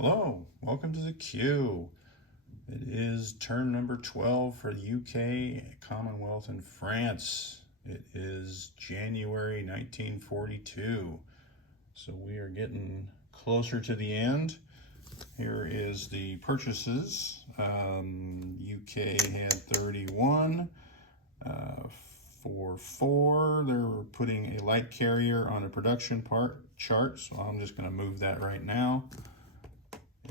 Hello, welcome to the queue. It is turn number 12 for the UK, Commonwealth, and France. It is January 1942. So we are getting closer to the end. Here is the purchases. UK had 31. For 4, they're putting a light carrier on a production part chart, so I'm just going to move that right now.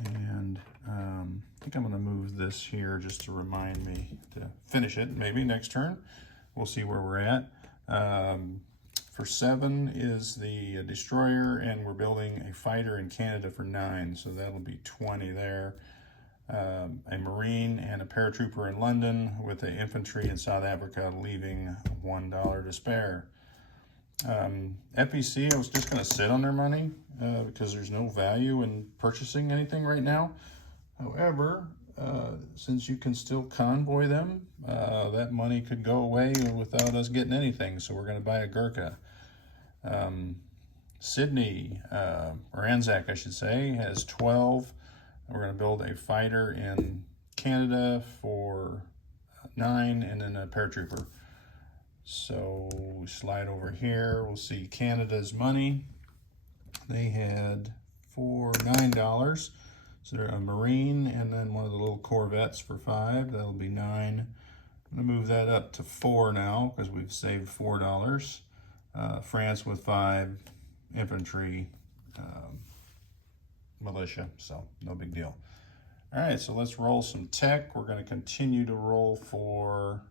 And I think I'm going to move this here just to remind me to finish it. Maybe next turn. We'll see where we're at. For 7 is the destroyer, and we're building a fighter in Canada for 9, so that'll be 20 there. A Marine and a paratrooper in London, with the infantry in South Africa, leaving $1 to spare. FEC, I was just going to sit on their money because there's no value in purchasing anything right now. However, since you can still convoy them, that money could go away without us getting anything, so we're going to buy a Gurkha. Sydney, or Anzac I should say, has 12. We're going to build a fighter in Canada for 9, and then a paratrooper. So we slide over here, we'll see Canada's money. They had for $9. So they're a Marine and then one of the little Corvettes for 5. That'll be 9. I'm gonna move that up to 4 now because we've saved $4. France with 5, infantry, militia, so no big deal. All right, so let's roll some tech. We're gonna continue to roll for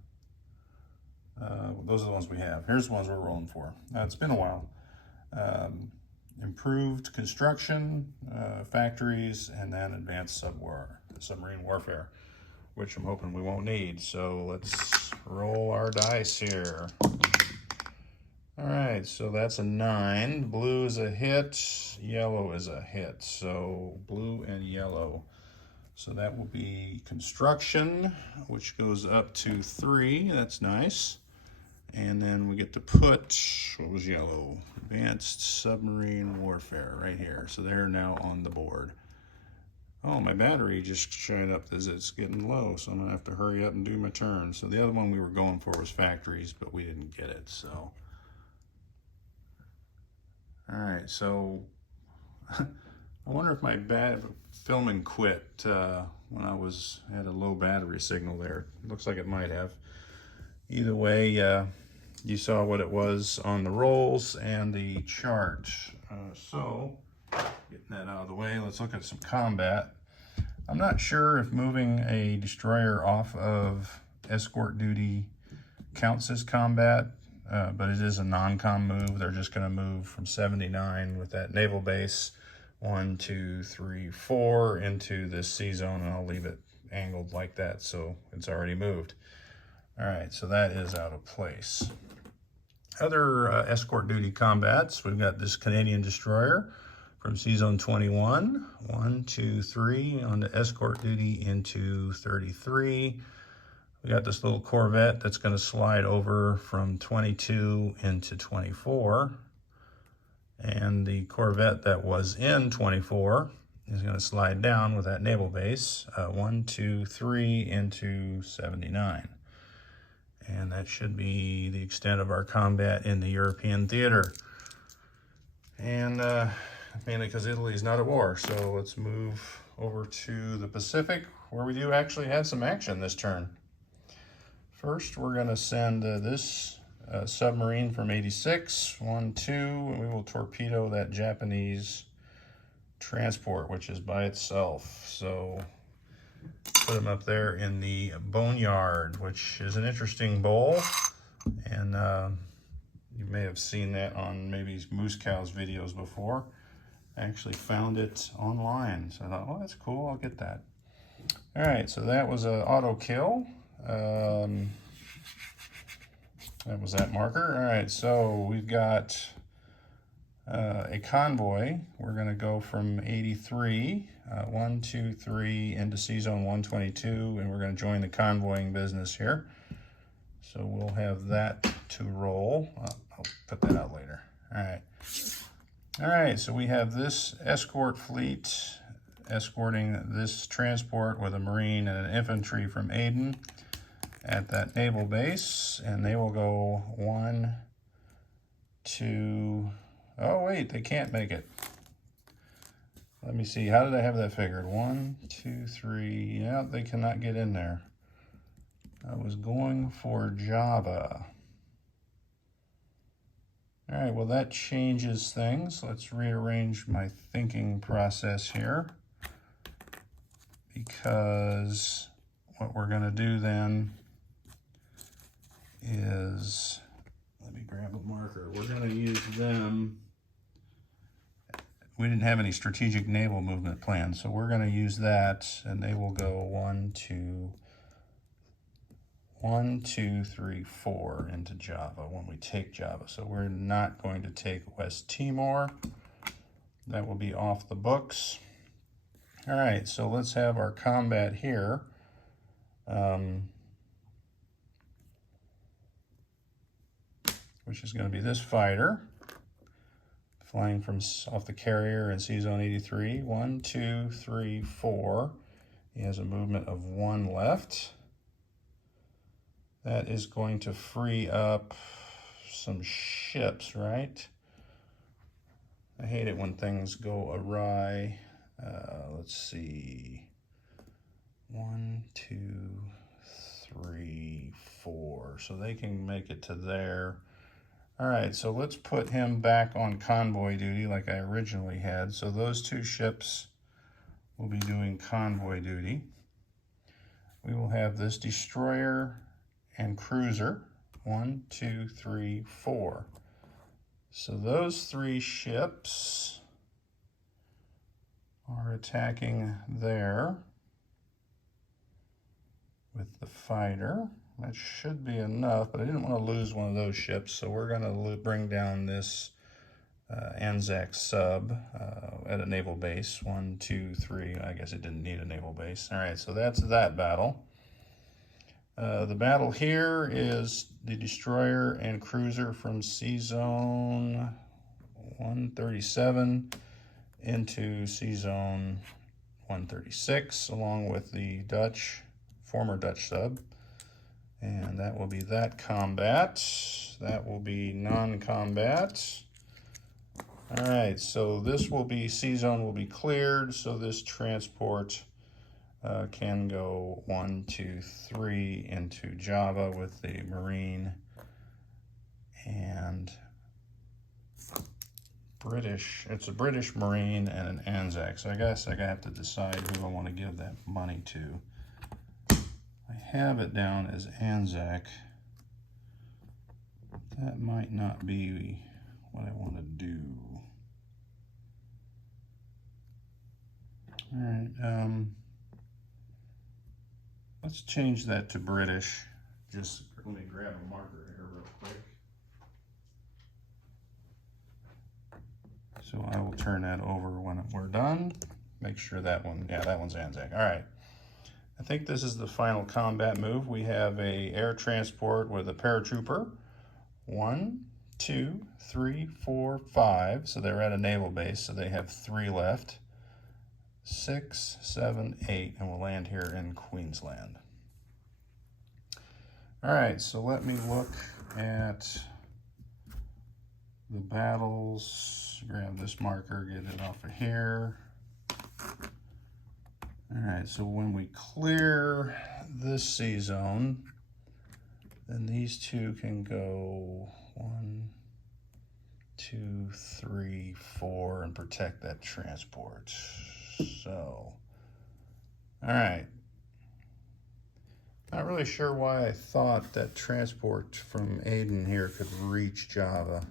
those are the ones we have. Here's the ones we're rolling for. It's been a while. Improved construction, factories, and then advanced submarine warfare, which I'm hoping we won't need. So let's roll our dice here. All right, so that's a 9. Blue is a hit, yellow is a hit. So blue and yellow. So that will be construction, which goes up to 3. That's nice. And then we get to put, what was yellow? Advanced submarine warfare right here. So they're now on the board. Oh, my battery just showed up as it's getting low, so I'm gonna have to hurry up and do my turn. So the other one we were going for was factories, but we didn't get it, so. All right, so I wonder if my filming quit when I had a low battery signal there. Looks like it might have. Either way, you saw what it was on the rolls and the chart. So, getting that out of the way, let's look at some combat. I'm not sure if moving a destroyer off of escort duty counts as combat, but it is a non-com move. They're just going to move from 79 with that naval base 1, 2, 3, 4 into this C zone, and I'll leave it angled like that so it's already moved. All right, so that is out of place. Other escort duty combats, we've got this Canadian destroyer from C-Zone 21. 1, 2, 3 on the escort duty into 33. We got this little Corvette that's going to slide over from 22 into 24. And the Corvette that was in 24 is going to slide down with that naval base. 1, 2, 3 into 79. And that should be the extent of our combat in the European theater. And mainly because Italy's not at war. So let's move over to the Pacific, where we do actually have some action this turn. First, we're going to send this submarine from 86, 1, 2, and we will torpedo that Japanese transport, which is by itself. So put them up there in the boneyard, which is an interesting bowl, and you may have seen that on maybe Moose Cow's videos before. I actually found it online, so I thought, oh, that's cool, I'll get that. All right, so that was an auto kill. That was that marker. All right, so we've got a convoy. We're going to go from 83, 1, 2, 3 into C-Zone 122, and we're going to join the convoying business here. So we'll have that to roll. I'll put that out later. All right. All right, so we have this escort fleet escorting this transport with a Marine and an infantry from Aden at that naval base, and they will go 1, 2, oh wait, they can't make it. Let me see, how did I have that figured? 1, 2, 3, yeah, they cannot get in there. I was going for Java. All right, well that changes things. Let's rearrange my thinking process here, because what we're gonna do then is, let me grab a marker. We're gonna use them. We didn't have any strategic naval movement plan, so we're gonna use that, and they will go 1, 2, 3, 4 into Java when we take Java. So we're not going to take West Timor. That will be off the books. All right, so let's have our combat here. Which is going to be this fighter flying from off the carrier in C-Zone 83. 1, 2, 3, 4. He has a movement of 1 left. That is going to free up some ships, right? I hate it when things go awry. Let's see. 1, 2, 3, 4. So they can make it to there. All right, so let's put him back on convoy duty like I originally had. So those 2 ships will be doing convoy duty. We will have this destroyer and cruiser. 1, 2, 3, 4. So those 3 ships are attacking there with the fighter. That should be enough, but I didn't want to lose one of those ships, so we're going to bring down this Anzac sub at a naval base. 1, 2, 3. I guess it didn't need a naval base. All right, so that's that battle. The battle here is the destroyer and cruiser from C-Zone 137 into C-Zone 136, along with the former Dutch sub. And that will be that combat. That will be non-combat. All right, so this will be, C-Zone will be cleared, so this transport can go 1, 2, 3 into Java with the Marine and British. It's a British Marine and an Anzac, so I guess I have to decide who I want to give that money to. I have it down as Anzac. That might not be what I want to do. All right, let's change that to British. Just let me grab a marker here real quick. So I will turn that over when we're done. Make sure that one, yeah, that one's Anzac. All right. I think this is the final combat move. We have a air transport with a paratrooper. 1, 2, 3, 4, 5. So they're at a naval base, so they have 3 left. 6, 7, 8, and we'll land here in Queensland. All right, so let me look at the battles. Grab this marker, get it off of here. All right, so when we clear this C-Zone, then these 2 can go 1, 2, 3, 4, and protect that transport. So, all right. Not really sure why I thought that transport from Aden here could reach Java.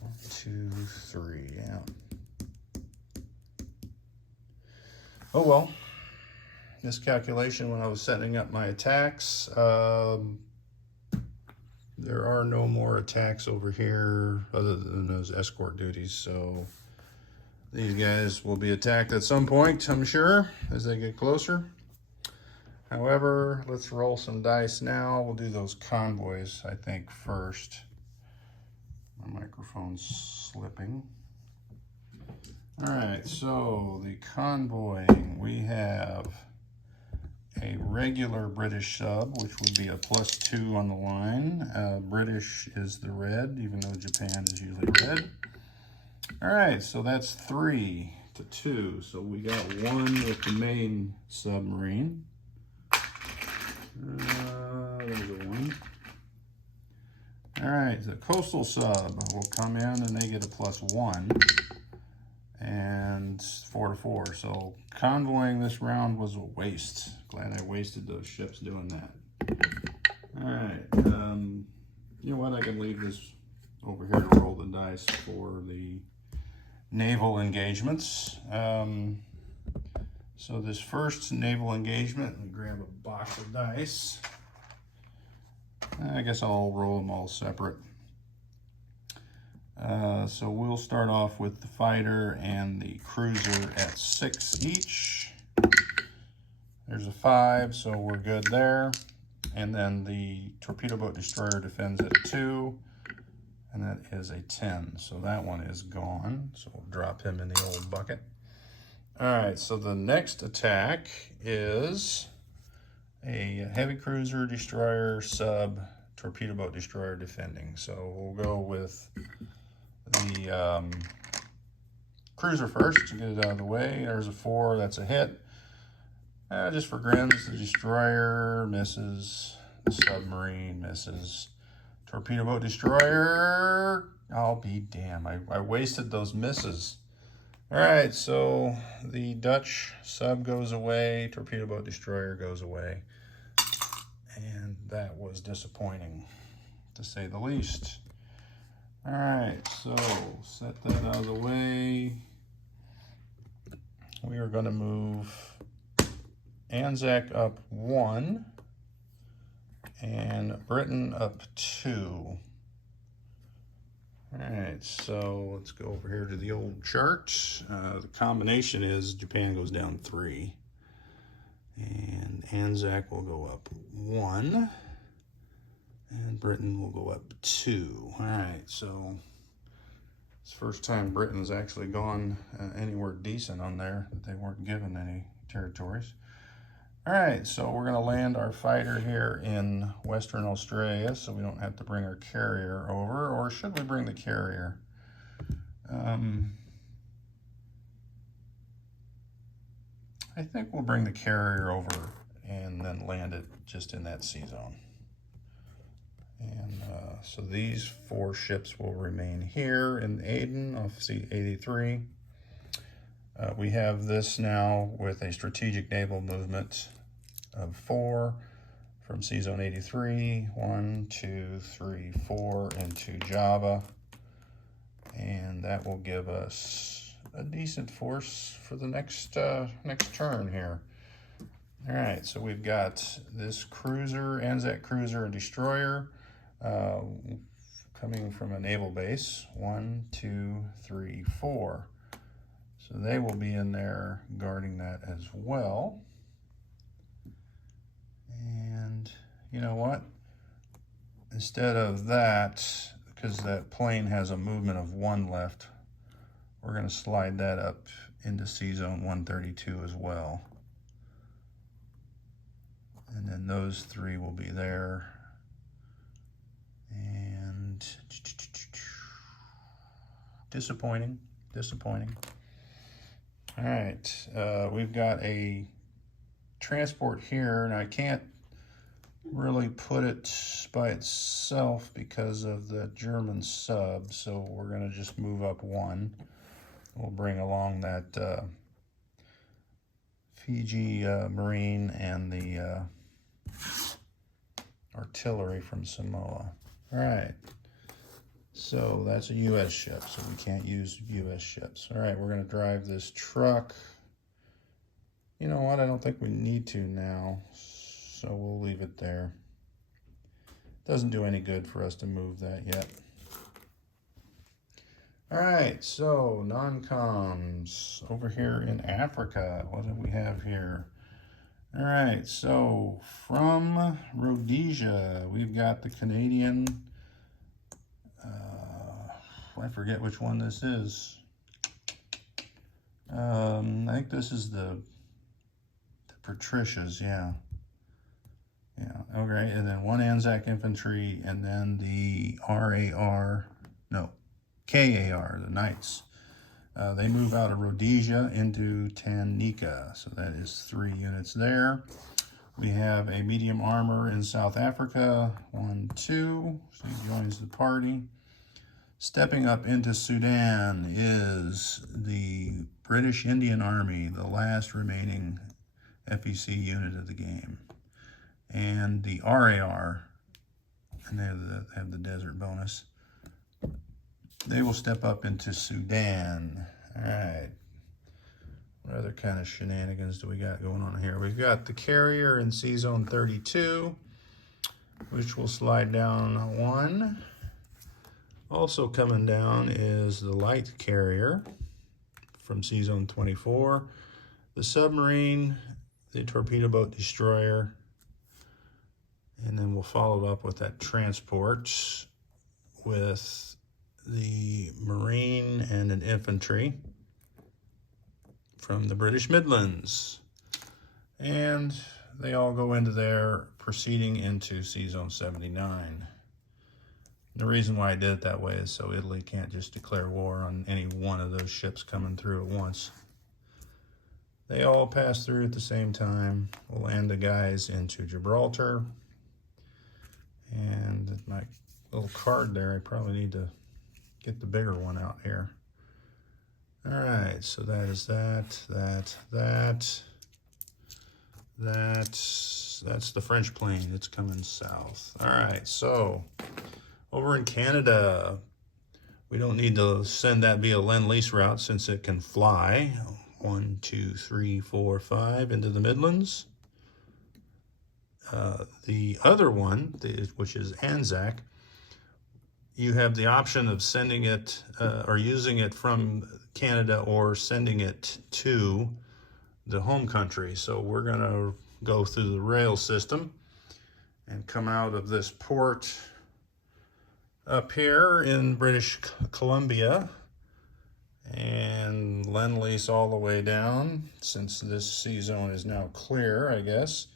1, 2, 3, yeah. Oh well, miscalculation when I was setting up my attacks. There are no more attacks over here other than those escort duties, so these guys will be attacked at some point, I'm sure, as they get closer. However, let's roll some dice now. We'll do those convoys, I think, first. My microphone's slipping. All right, so the convoying, we have a regular British sub, which would be a +2 on the line. British is the red, even though Japan is usually red. All right, so that's 3 to 2. So we got 1 with the main submarine. There's a 1. All right, the coastal sub will come in and they get a +1. And 4 to 4. So convoying this round was a waste. Glad I wasted those ships doing that. All right. You know what? I can leave this over here to roll the dice for the naval engagements. So this first naval engagement, let me grab a box of dice. I guess I'll roll them all separate. So we'll start off with the fighter and the cruiser at 6 each. There's a 5, so we're good there. And then the torpedo boat destroyer defends at a 2, and that is a 10. So that one is gone. So we'll drop him in the old bucket. All right, so the next attack is a heavy cruiser, destroyer, sub, torpedo boat destroyer defending. So we'll go with the cruiser first to get it out of the way. There's a 4, that's a hit. Just for grins, the destroyer misses, the submarine misses. Torpedo boat destroyer, I'll be damned. I wasted those misses. All right, so the Dutch sub goes away, torpedo boat destroyer goes away. And that was disappointing, to say the least. All right, so set that out of the way. We are going to move Anzac up 1 and Britain up 2. All right, so let's go over here to the old chart. The combination is Japan goes down 3 and Anzac will go up 1. And Britain will go up 2. All right, so it's the first time Britain's actually gone anywhere decent on there, that they weren't given any territories. All right, so we're going to land our fighter here in Western Australia, so we don't have to bring our carrier over. Or should we bring the carrier? I think we'll bring the carrier over and then land it just in that sea zone. And so these 4 ships will remain here in Aden off C-83. We have this now with a strategic naval movement of 4 from C-Zone 83, 1, 2, 3, 4 into Java. And that will give us a decent force for the next turn here. All right, so we've got this cruiser, Anzac cruiser and destroyer, coming from a naval base. 1, 2, 3, 4. So they will be in there guarding that as well. And you know what? Instead of that, because that plane has a movement of 1 left, we're going to slide that up into C-Zone 132 as well. And then those 3 will be there. And disappointing. All right, we've got a transport here, and I can't really put it by itself because of the German sub, so we're going to just move up 1. We'll bring along that Fiji Marine and the artillery from Samoa. All right, so that's a U.S. ship, so we can't use U.S. ships. All right, we're going to drive this truck. You know what? I don't think we need to now, so we'll leave it there. Doesn't do any good for us to move that yet. All right, so non-coms over here in Africa. What do we have here? All right, so from Rhodesia, we've got the Canadian, I forget which one this is. I think this is the Patricias, yeah. Yeah, okay, and then 1 Anzac Infantry, and then the RAR, no, KAR, the Knights. They move out of Rhodesia into Tanganyika, so that is 3 units there. We have a medium armor in South Africa, 1, 2, so he joins the party. Stepping up into Sudan is the British Indian Army, the last remaining FEC unit of the game. And the RAR, and they have the desert bonus. They will step up into Sudan. All right. What other kind of shenanigans do we got going on here? We've got the carrier in C-Zone 32, which will slide down 1. Also coming down is the light carrier from C-Zone 24, the submarine, the torpedo boat destroyer, and then we'll follow up with that transport with the marine and an infantry from the British Midlands. And they all go into there, proceeding into C-Zone 79. The reason why I did it that way is so Italy can't just declare war on any one of those ships coming through at once. They all pass through at the same time. We'll land the guys into Gibraltar. And my little card there, I probably need to get the bigger one out here. All right, so that is that's the French plane. It's coming south. All right, so over in Canada, we don't need to send that via Lend-Lease route since it can fly. 1, 2, 3, 4, 5 into the Midlands. The other one, which is Anzac, you have the option of sending it or using it from Canada or sending it to the home country. So we're going to go through the rail system and come out of this port up here in British Columbia and Lend-Lease all the way down, since this C-Zone is now clear, I guess.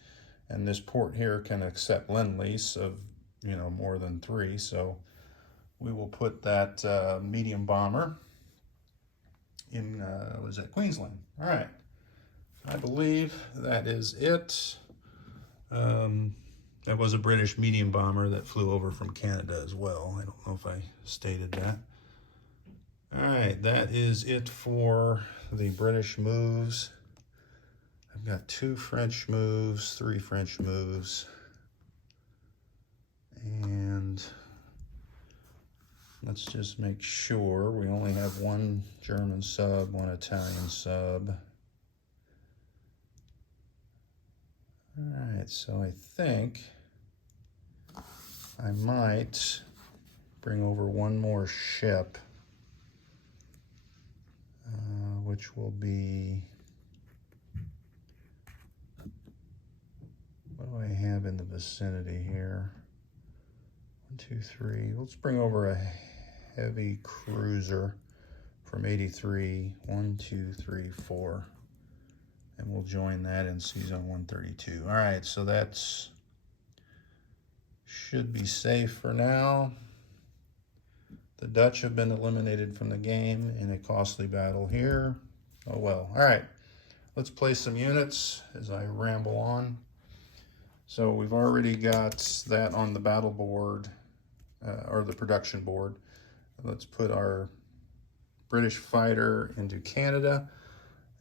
And this port here can accept Lend-Lease of, more than 3. So we will put that medium bomber in, was that Queensland? All right. I believe that is it. That was a British medium bomber that flew over from Canada as well. I don't know if I stated that. All right, that is it for the British moves. I've got 2 French moves, 3 French moves, and let's just make sure we only have 1 German sub, 1 Italian sub. All right, so I think I might bring over 1 more ship, which will be, what do I have in the vicinity here? 1, 2, 3. Let's bring over a heavy cruiser from 83. 1, 2, 3, 4. And we'll join that in C-Zone 132. All right, so that's should be safe for now. The Dutch have been eliminated from the game in a costly battle here. Oh well. All right, let's place some units as I ramble on. So we've already got that on the battle board, or the production board. Let's put our British fighter into Canada,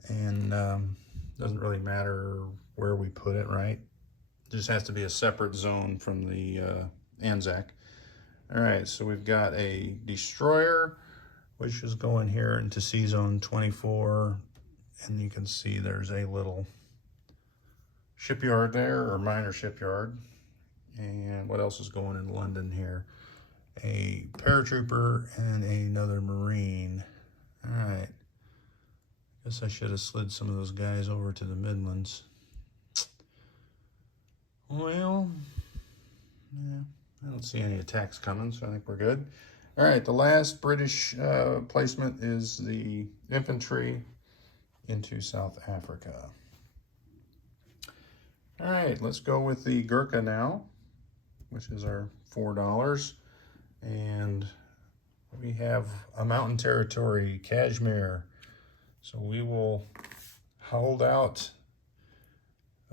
and doesn't really matter where we put it, right? It just has to be a separate zone from the Anzac. All right, so we've got a destroyer, which is going here into C-Zone 24, and you can see there's a little shipyard there, or minor shipyard. And what else is going in London here? A paratrooper and another Marine. All right. Guess I should have slid some of those guys over to the Midlands. Well, yeah, I don't see any attacks coming, so I think we're good. All right, the last British placement is the infantry into South Africa. All right, let's go with the Gurkha now, which is our $4. And we have a mountain territory, Kashmir. So we will hold out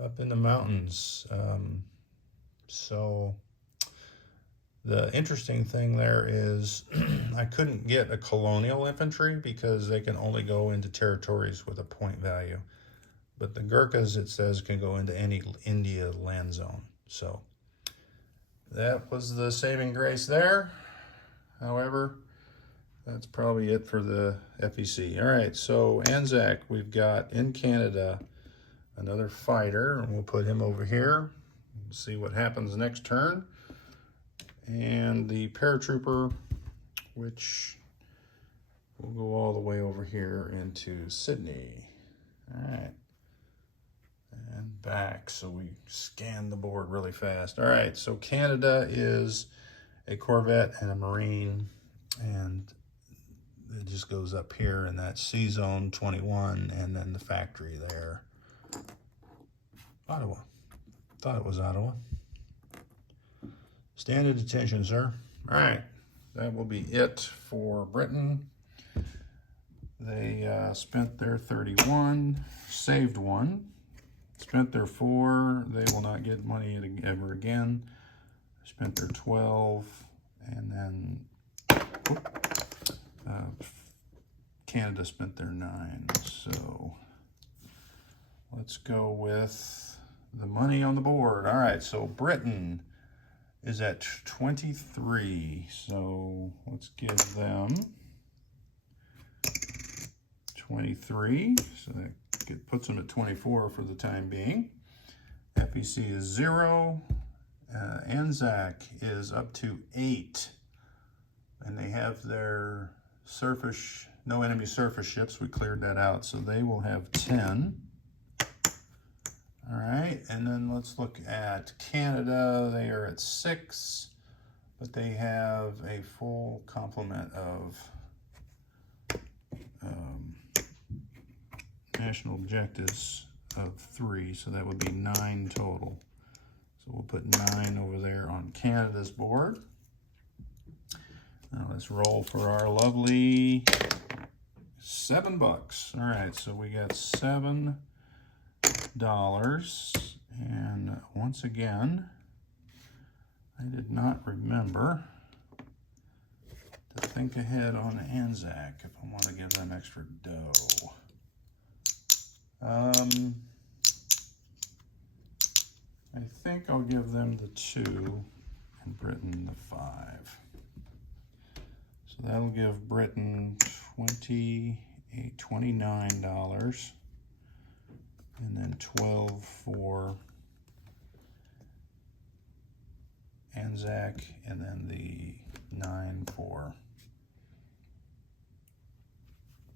up in the mountains. So the interesting thing there is I couldn't get a colonial infantry because they can only go into territories with a point value. But the Gurkhas, it says, can go into any India land zone. So that was the saving grace there. However, that's probably it for the FEC. All right, so Anzac, we've got in Canada another fighter, and we'll put him over here. See what happens next turn. And the paratrooper, which will go all the way over here into Sydney. All right. And back, so we scan the board really fast. All right, so Canada is a Corvette and a Marine, and it just goes up here in that C zone 21, and then the factory there. Ottawa. Thought it was Ottawa. Stand at attention, sir. All right, that will be it for Britain. They spent their 31, saved 1. Spent their 4, they will not get money ever again. Spent their 12, and then Canada spent their 9. So let's go with the money on the board. All right, so Britain is at 23. So let's give them 23. So that puts them at 24 for the time being. FEC is 0. Anzac is up to 8. And they have their surface, no enemy surface ships. We cleared that out. So they will have 10. All right. And then let's look at Canada. They are at 6. But they have a full complement of national objectives of 3, so that would be 9 total. So we'll put 9 over there on Canada's board. Now let's roll for our lovely $7. All right, so we got $7. And once again, I did not remember to think ahead on Anzac if I want to give them extra dough. I think I'll give them the 2 and Britain the 5. So that'll give Britain $29, and then 12 for Anzac, and then the 9 for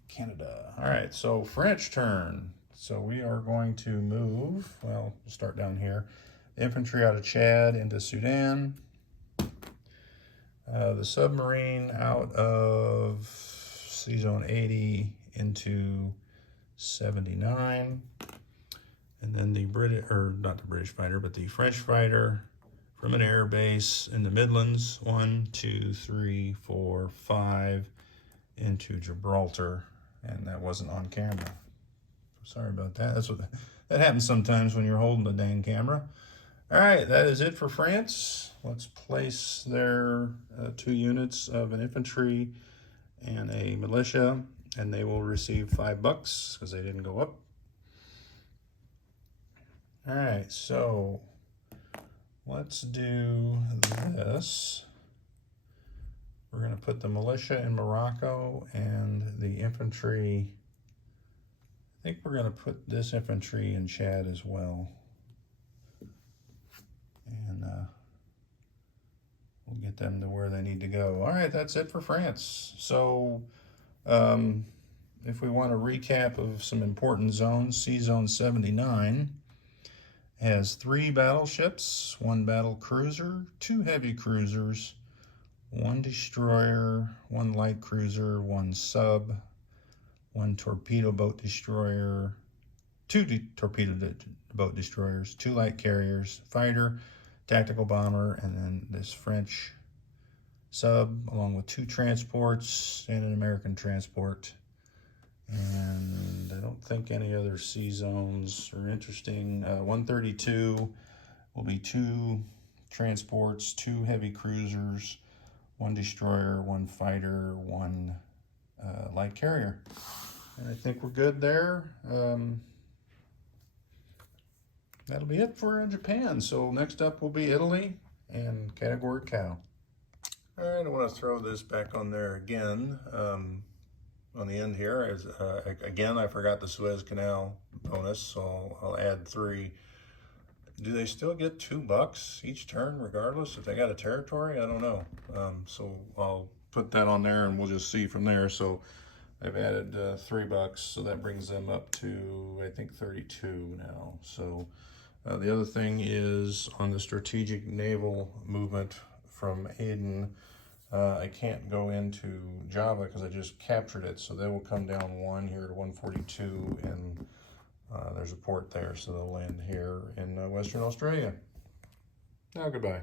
Canada. All right, so French turn. So we are going to move, well, we'll start down here. Infantry out of Chad into Sudan. The submarine out of C Zone 80 into 79. And then the British, or not the British fighter, but the French fighter from an air base in the Midlands. 1, 2, 3, 4, 5 into Gibraltar. And that wasn't on camera. Sorry about that. That happens sometimes when you're holding the dang camera. All right, that is it for France. Let's place their 2 units of an infantry and a militia, and they will receive $5 because they didn't go up. All right, so let's do this. We're going to put the militia in Morocco and the infantry. I think we're going to put this infantry in Chad as well. And we'll get them to where they need to go. All right, that's it for France. So if we want a recap of some important zones, C Zone 79 has 3 battleships, 1 battle cruiser, 2 heavy cruisers, 1 destroyer, 1 light cruiser, 1 sub, one torpedo boat destroyer, two torpedo boat destroyers, 2 light carriers, fighter, tactical bomber, and then this French sub, along with 2 transports and an American transport. And I don't think any other sea zones are interesting. 132 will be 2 transports, 2 heavy cruisers, 1 destroyer, 1 fighter, 1 light carrier. And I think we're good there. That'll be it for Japan. So next up will be Italy and category cow. All right, I want to throw this back on there again. On the end here, as again, I forgot the Suez Canal bonus, so I'll add 3. Do they still get $2 each turn regardless if they got a territory? I don't know. So I'll put that on there and we'll just see from there. So I've added $3, so that brings them up to, I think, 32 now. So the other thing is on the strategic naval movement from Aden, I can't go into Java because I just captured it, so they will come down 1 here to 142, and there's a port there, so they'll land here in Western Australia. Now, goodbye.